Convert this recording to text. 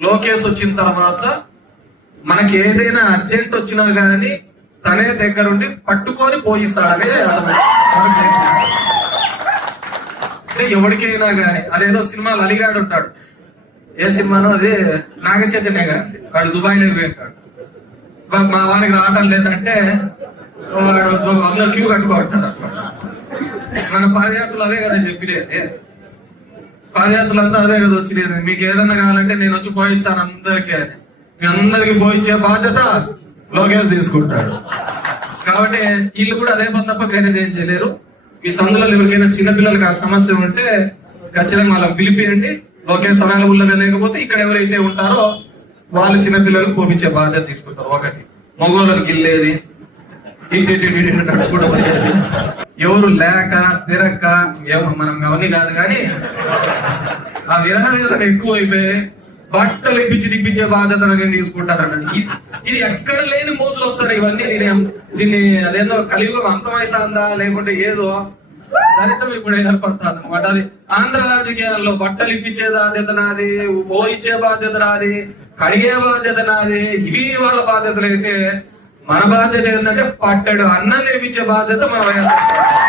లోకేష్ వచ్చిన తర్వాత మనకి ఏదైనా అర్జెంట్ వచ్చినా కానీ తనే దగ్గరుండి పట్టుకొని పోయిస్తాడని అంటే ఎవరికైనా కానీ అదేదో సినిమాలు అలిగాడు ఉంటాడు. ఏ సినిమానో అది నాగ చైతన్య గారి వాడు దుబాయ్లో పోయింటాడు. మా వారికి రావడం లేదంటే వాడు అందరు క్యూ కట్టుకుంటారు అనమాట మన పాదయాత్రలు అదే కదా చెప్పిలేదు పాదయాత్రలు అంతా అదే కదా వచ్చిలేదు మీకు ఏదన్నా కావాలంటే నేను వచ్చి పోయించాను అందరికీ. అని మీ అందరికి పోయించే బాధ్యత లోకేష్ తీసుకుంటాడు. కాబట్టి వీళ్ళు కూడా అదే పని తప్ప ఖరీదు ఏం చేయలేరు. మీ సందులో ఎవరికైనా చిన్నపిల్లలకి ఆ సమస్య ఉంటే ఖచ్చితంగా వాళ్ళని పిలిపియండి. లోకేష్ అవైలబుల్ లేకపోతే ఇక్కడ ఎవరైతే ఉంటారో వాళ్ళు చిన్నపిల్లలకు పోపించే బాధ్యత తీసుకుంటారు. ఒకటి మగోళ్ళకి ఇల్లేది. ఇంటి ఇటు నడుచుకుంటూ పోయేది. ఎవరు లేక తిరక్క ఏమో మనం అవన్నీ కాదు కానీ ఆ విరహ వేదన ఎక్కువ అయిపోయి బట్టలు ఇప్పించి తిప్పించే బాధ్యత నేను ఇది- ఇది ఎక్కడ లేని మోజులు వస్తారు ఇవన్నీ దీని దీన్ని అదేందో కలియుగం అంతమైతుందా లేకుంటే ఏదో దళితం ఇప్పుడు ఏర్పడుతుంది అనమాట అది ఆంధ్ర రాజకీయాల్లో బట్టలు ఇప్పించే బాధ్యత నాది ఓ ఇచ్చే బాధ్యత నాది కడిగే బాధ్యత నాది ఇవి వాళ్ళ బాధ్యతలు అయితే మన బాధ్యత ఏంటంటే పట్టడు అన్నం తినిపించే బాధ్యత మన వైఎస్ఆర్